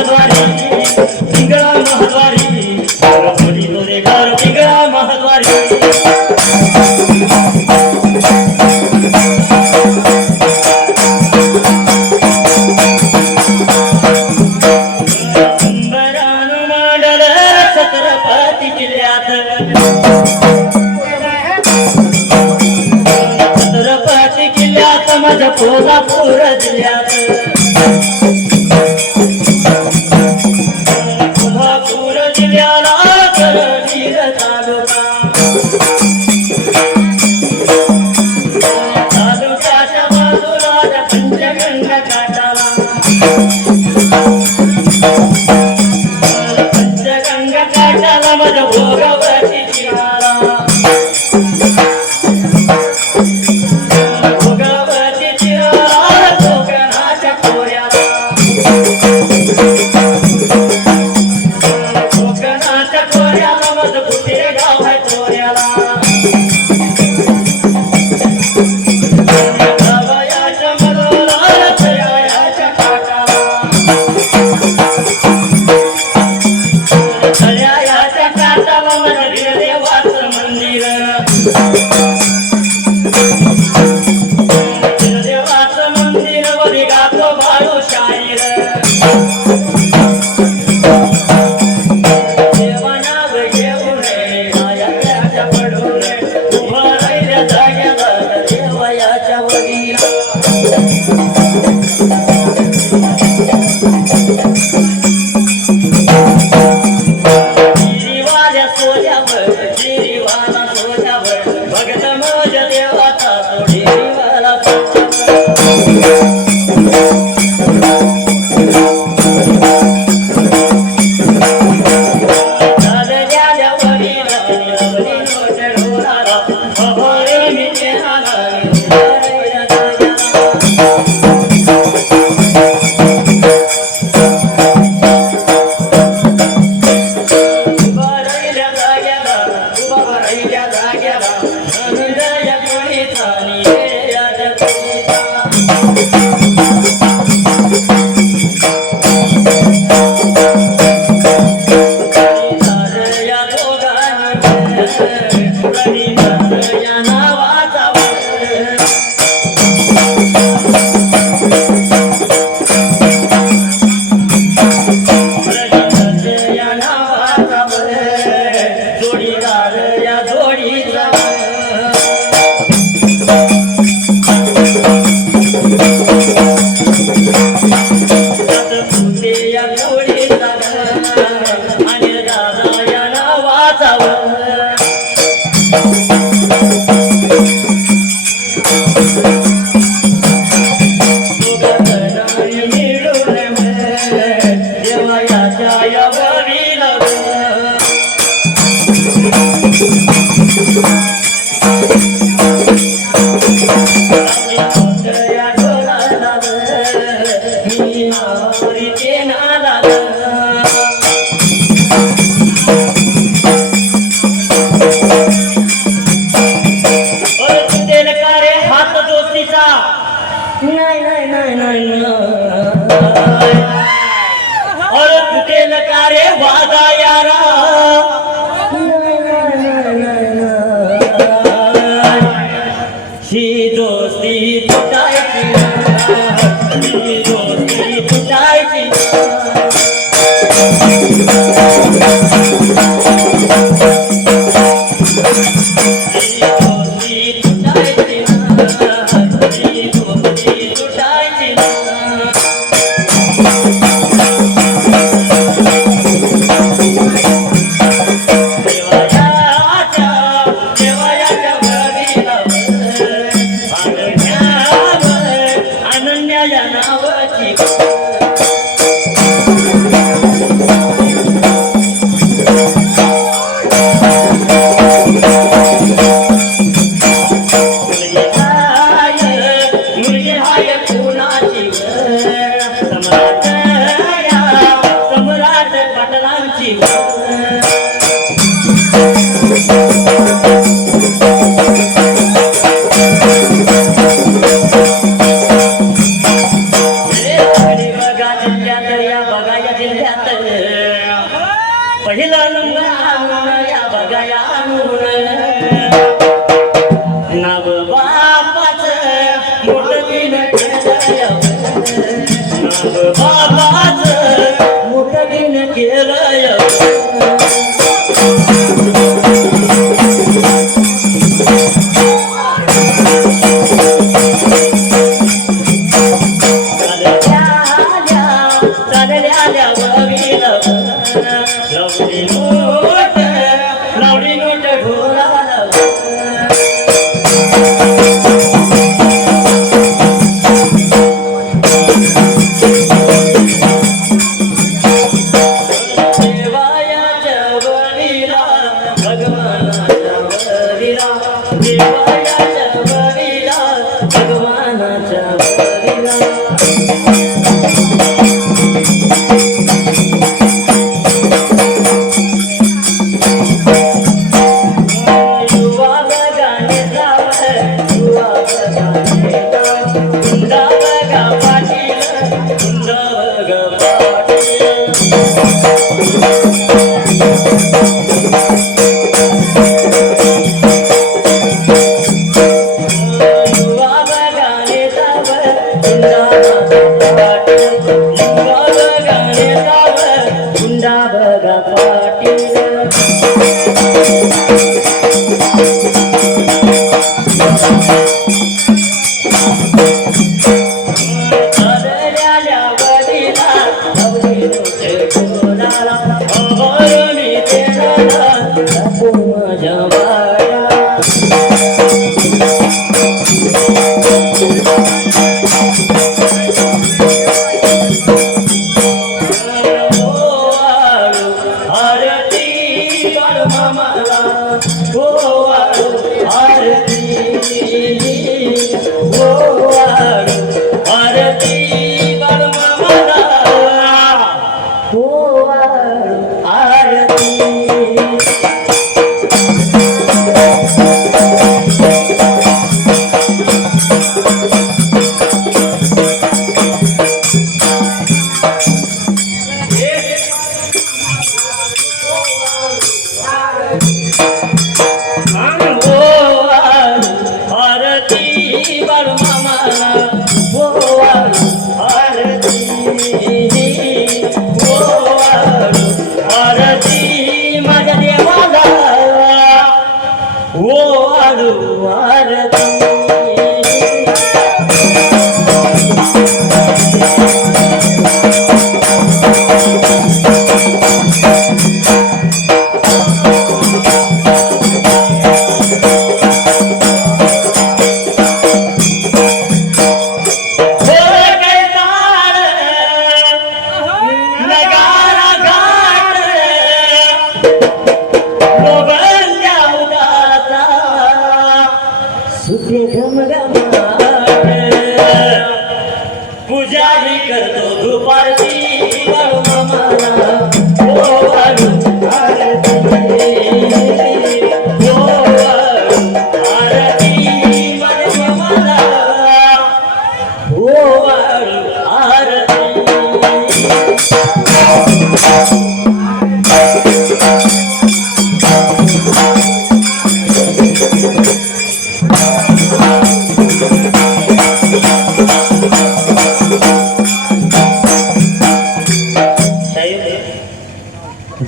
महद्वारी पिंगळा महद्वारी बोली तो रे घर पिंगळा महद्वारी कोल्हापूर जिल्ह्यात कोल्हापूर जिल्ह्याला करवीर तालुका तालुक्याच्या बाजूला पंचगंगा काठाला पंचगंगा काठाला माझ्या भोगावती जिल्ह्याला अनन्या नावाची बघा या जिल्ह्यात पहिला नंबर आणून या बघा या आणून नाव बापाचं मोठं दिन केलं नाव बापाचं मोठं दिन केलं पुजारी करतो दुपारची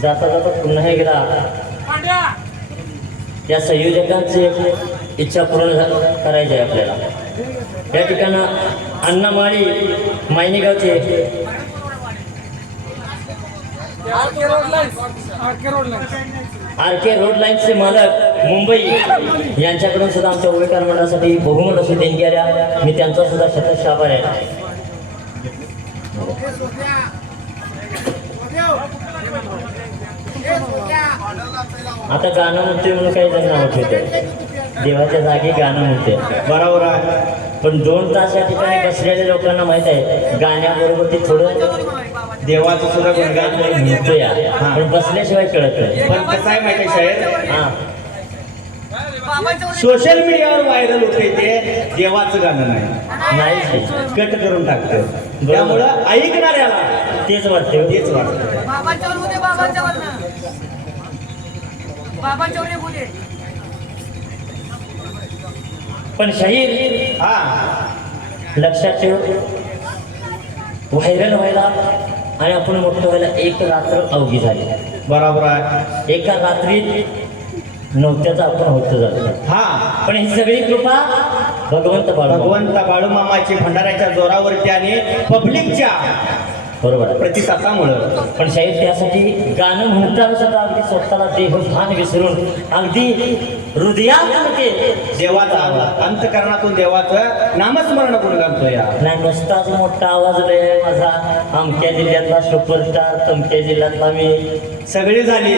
जाता जाता पुन्हा एकदा या संयोजकांची इच्छा पूर्ण करायची आहे आपल्याला. या ठिकाणं अण्णा माळी मायनीगावचे आर के रोड लाईन्सचे मालक मुंबई यांच्याकडून सुद्धा आमच्या ओळीकार मंडळासाठी बहुमत अशी देणगी आल्या. मी त्यांचा सुद्धा शतश आभार आहे. आता गाणं म्हणतोय म्हणून काही जण नाव ठेवते. देवाच्या जागी गाणं म्हणते बरोबर आहे, पण 2 तास या ठिकाणी बसलेल्या लोकांना माहित आहे गाण्याबरोबर ते थोडं देवाचं सुद्धा गुणगान म्हणतोय, पण बसल्याशिवाय कळत नाही. पण कसं आहे माहिती आहे साहेब, हा सोशल मीडियावर व्हायरल होते ते देवाचं गाणं नाही. नाही कट करून टाकतो. त्यामुळं ऐकणाऱ्याला तेच वाटते. तेच वाटतं. बाबांच्यावर उद्या बाबांच्यावर ना बाबांच्यावर बोले. पण शाहीर हा लक्षात ठेव, व्हायरल व्हायला आणि आपण मोठं व्हायला एक रात्र अवघी झाली. बरोबर आहे. एका रात्रीत नव्हत्याचं आपण होतं झालं. हा पण ही सगळी कृपा भगवंत बाळूमामाची भंडाऱ्याच्या जोरावरती आणि पब्लिकच्या बरोबर आहे. प्रतिसादामुळं. पण शाहीर त्यासाठी गाणं म्हणताना सुद्धा अगदी स्वतःला देहभान विसरून अगदी हृदयात देवाचा अंतकरणातून देवाचं नामस्मरण गुण गातो या. नाही नुसताच मोठा आवाज लय माझा, अमक्या जिल्ह्यातला सुपरस्टार, तमक्या जिल्ह्यातला मी. सगळी झाली,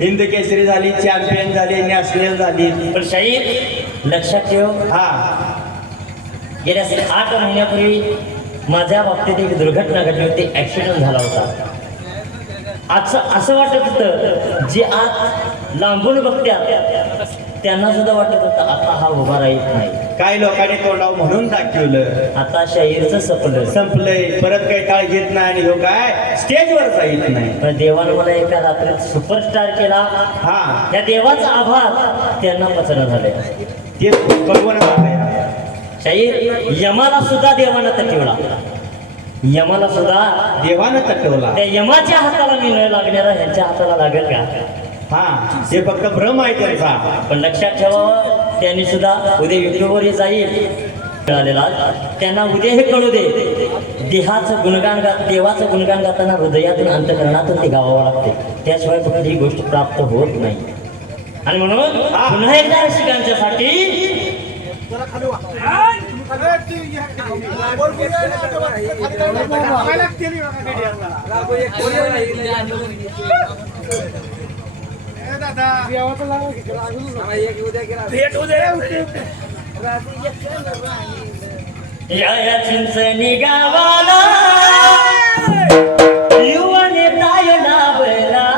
हिंद केसरी झाली, चॅम्पियन झाली, नॅशनल झाली. पण शाहीर लक्षात ठेव, हा गेल्या 8 महिन्यापूर्वी माझ्या बाबतीत एक दुर्घटना घडली होती. ऍक्सिडेंट झाला होता. असं वाटत होतं जे आज लांबून बघत्यात त्यांना सुद्धा वाटत होतं आता हा उभा राहीत नाही. काही लोकांनी तोंडावर म्हणून दाखवलं आता शाहीरचं संपलंय, परत काही टाळ घेत नाही आणि ह्यो काय स्टेजवर जायत नाही. पण देवानं मला एका रात्रीत सुपरस्टार केला. हा त्या देवाचा आभार त्यांना पचन झाले. ते भगवान झालंय. शाहीर यमाला सुद्धा देवानं तटवला. यमाला सुद्धा देवानं तटवला. त्या यमाच्या हाताला मी न लागणारा ह्यांच्या हाताला लागेल का? हा ते फक्त भ्रम आहे त्यांचा. पण लक्षात ठेवावं, त्यांनी सुद्धा उद्या युट्यूबवर हे जाईल मिळालेला, त्यांना उद्या हे कळू दे, देहाचं गुणगान देवाचं गुणगान गाताना हृदयातून अंतकरणातून ते गावावं लागते. त्याशिवाय कुठलीही गोष्ट प्राप्त होत नाही. आणि म्हणून पुन्हा एकदा रसिकांच्यासाठी या चिंचणी गावाला युवा नेता लाभला,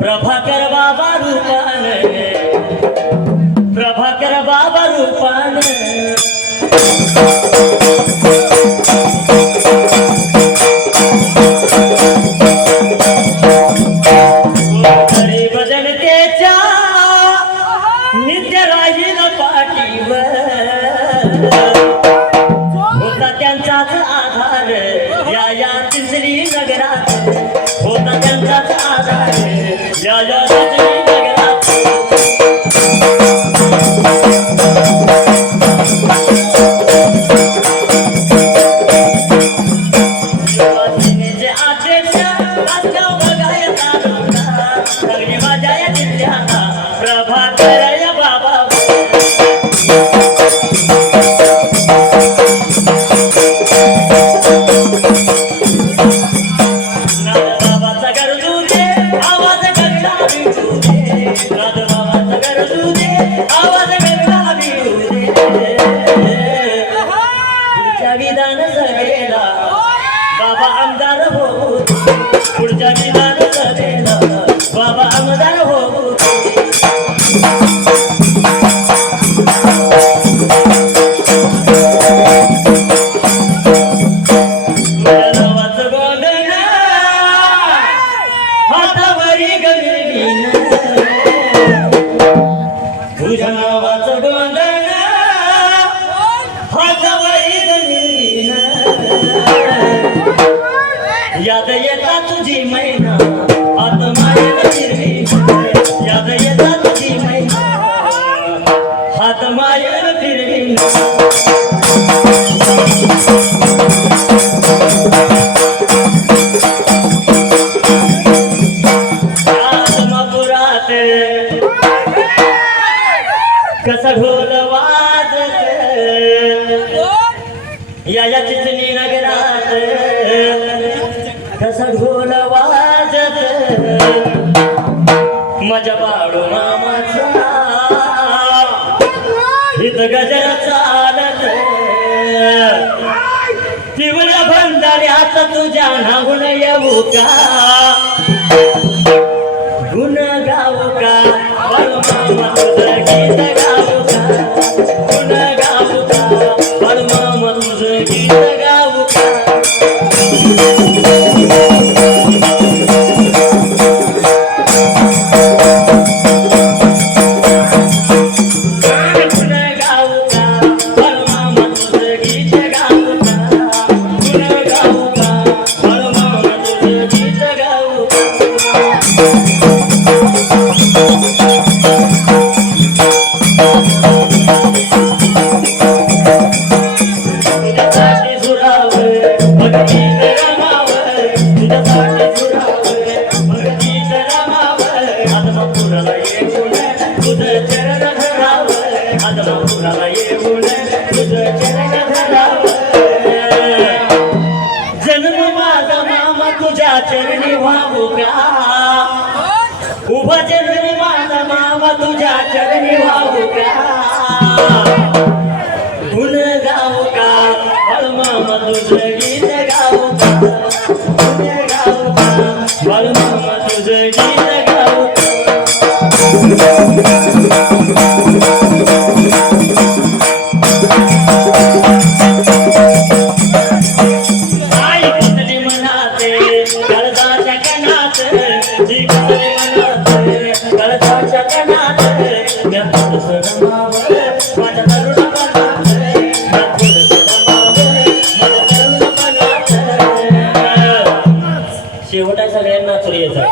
प्रभाकर बाबा रूपान, प्रभाकर बाबा रूपान. जनतेच्या नित्य राहील पाठीवर होता त्यांचाच आधार. या चिंचणी नगरात होता त्यांचाच आधार. या चिंचणी नगरात शिवसेनेचे अध्यक्ष असल्यावर बघायचा सगळी माझ्या या जिल्ह्याला प्रभाकर या बाबा. बाबाचा गरजू दे आवाज गरडा बिडू दे, बाबाचा गरजू दे आवाज गरडा बिडू दे. पुढच्या विधान सभेला बाबा आमदार हो, पुढच्या विधान सभेला बाबा आमदार हो. तुझ्या नावाचं गोंधळ हातावरी गणवीन, तुझ्या नावाचं गोंधळ हातावरी गणवीन. याद येता तुझी मैना आत्मायेला फिरवी, याद येता तुझी मैना आत्मायेला फिरवी. आत्मापुरात कसा ढोल वाजत या चिंचणी नगरात, कसा ढोल वाजत माझ्या बाळू मामाचा हित गजर चालत. पिवळ्या भंडाऱ्यात तुझ्या नाहून येऊ का, गुण गाऊ का, बाळू मामा तुझं गीत गाऊ का. भक्तीत रमावं तुझ्यासाठी सुरावं भक्तीत रमावं आदमापुराला येऊन तुझं चरण धरावं आदमापुराला येऊन तुझं चरण धरावं जन्म माझा मामा तुझ्या चरणी व्हावं का उभा जन्म माझा मामा तुझ्या चरणी व्हावं का गुण गाव का बाळमामा तुझं गीत गाव का गुण गाव का बाळमामा तुझं गीत गाव का आई कुठली म्हणाते काळजाच्या कणात जी कुठली म्हणाते काळजाच्या कणात म्या थोडंसं रमावं माझ्या तरुणपणात म्या थोडंसं रमावं माझ्या तरुणपणात शेवट आहे सगळ्यांना नाचून यायचं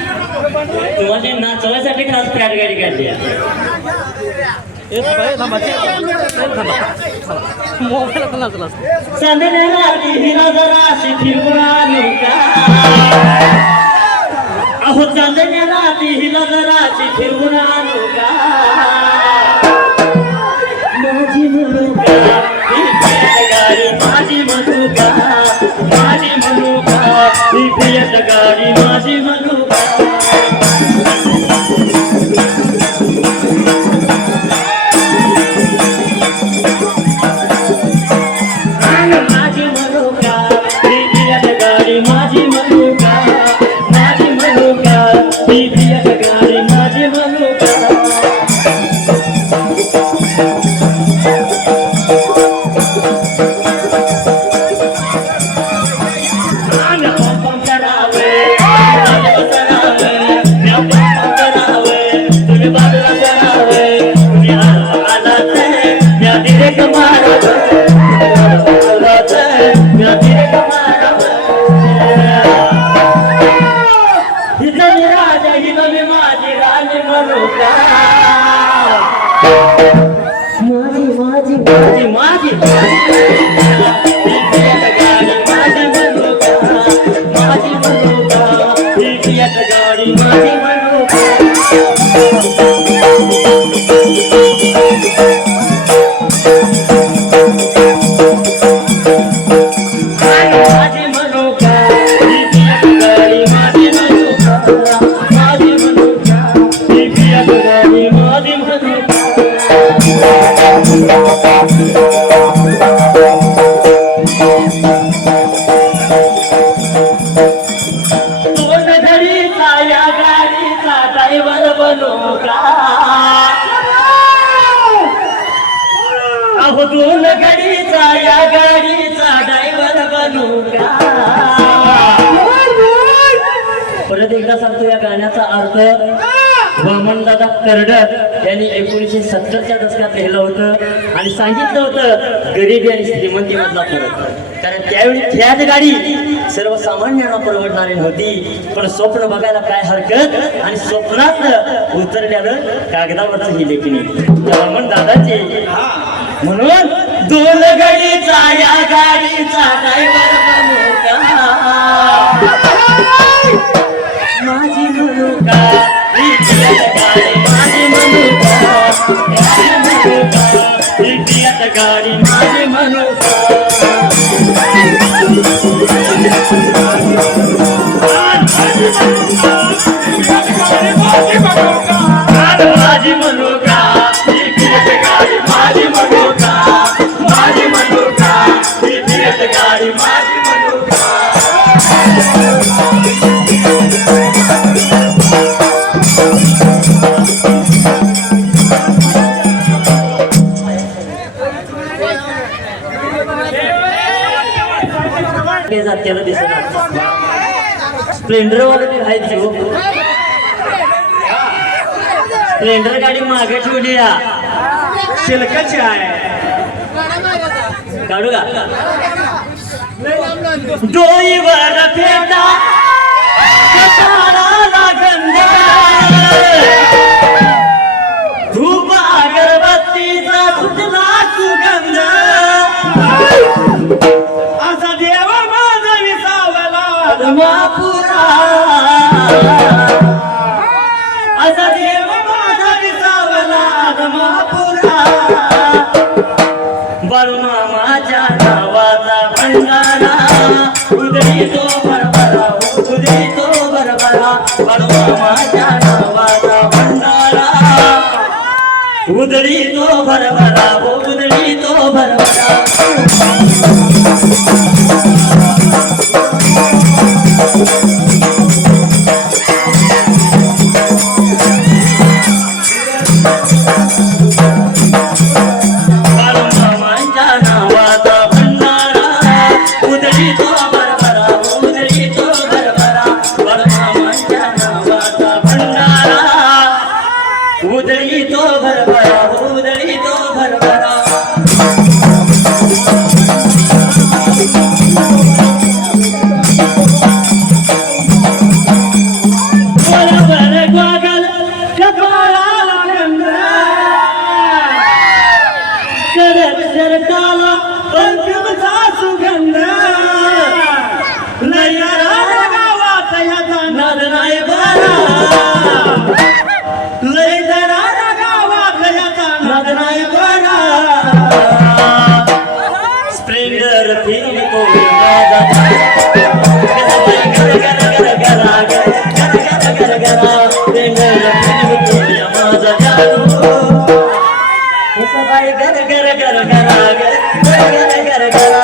तुम्हाला नाचवायसाठी खास पॅट गाडी काढली आहे. चांदण्याला हिला जरा अशी फिरवून आणू का अहो चांदण्याला हिला जरा अशी फिरवून आणू का माझी म्हणू का ही पियत गाडी माझी म्हणू का माझी म्हणू का ही पियत गाडी माझी म्हणू का माझी म्हणू का ही पियत गाडी माझी म्हणू का माझी म्हणू का ही पियत गाडी माझी म्हणू का माझी माझी गाडी माझी अहो दोन गाडीचा या गाडीचा ड्रायव्हर बनू का परत एकदा सांगतो या गाण्याचा अर्थ वामनदादा कर्डक यांनी 1970च्या दशकात लिहिलं होतं आणि सांगितलं होतं गरिबी आणि श्रीमंती मधला फरक कारण त्यावेळी त्याच गाडी सर्वसामान्यांना परवडणारी नव्हती पण स्वप्न बघायला काय हरकत आणि स्वप्नात उतरल्यानं कागदावरच ही लेखणी वामनदादाची म्हणून दोन गाडीचा या गाडीचा ड्रायव्हर बनू का माझी म्हणू का ही पियत गाडी माझी म्हणू का माझी म्हणू का ही पियत गाडी माझी म्हणू का माझी म्हणू का ही पियत गाडी माझी म्हणू का माझी म्हणू का ही पियत गाडी माझी म्हणू का त्याला दिसत स्प्लेंडर वाले आहेत जीव स्प्लेंडर गाडी मागे ठेवली या शिल्काची आहे काढू का डोईवर फेटा उदळी तो भरभरा उदळी तो भरभरा बाळूमामांच्या नावाचा भंडारा उदळी तो भरभरा उदळी तो भरभरा बाळूमामांच्या नावाचा भंडारा उदळी तो भरभरा उदळी तो भरभरा बरोबर गोगल कपाळाला गंगा करत सरकाला पंचमचा सुगंध लयारा गावात याचा नाद नाही बरा लय दरारा गावात याचा नाद नाही बरा स्प्लेंडर फिरतो माझा गर गर गर गर गर गर गर गर स्प्लेंडर फिरतो माझा जादू सबाई गर गर गर गर गर गर गर गर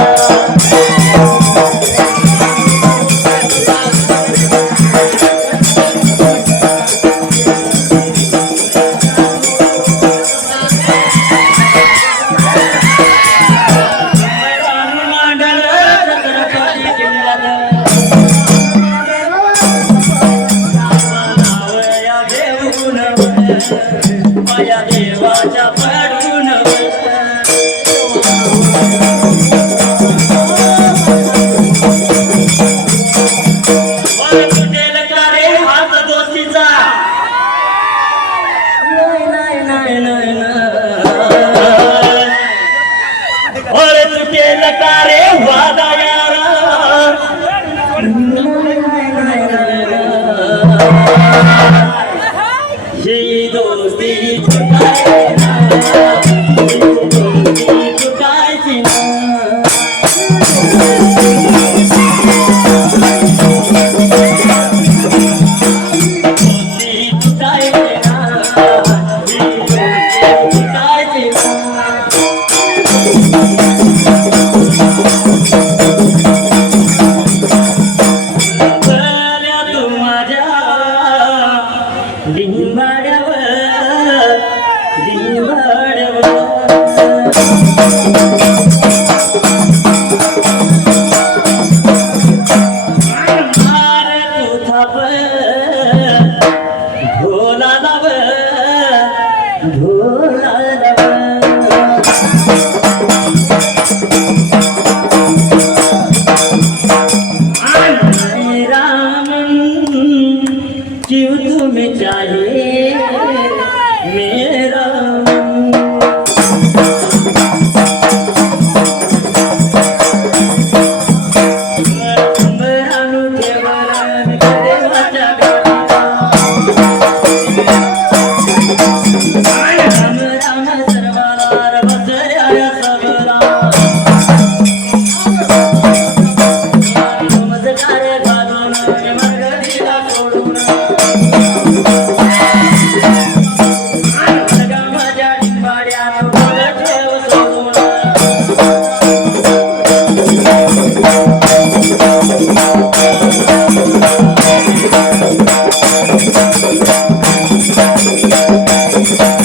माझ्या देवाच्या पडून तुटेल का रे हात दोस्तीचा नाही नाही नाही अरे तुटेल का रे वादा यारा ही दोस्ती चुकायची ना दोस्ती चुकायची ना चुकायची ना भल्या तू माझ्या लिंबाड्यावर मार तू थाप ढोला लाव ढोला लाव राम क्यों तुम्हें चाहिए मेरा राम राम सर्वाला बसया सबरा नमस्कार घालून मर्गदीला सोडून माझ्या डिंबाड्यात बोल ठेव सोडून Thank you.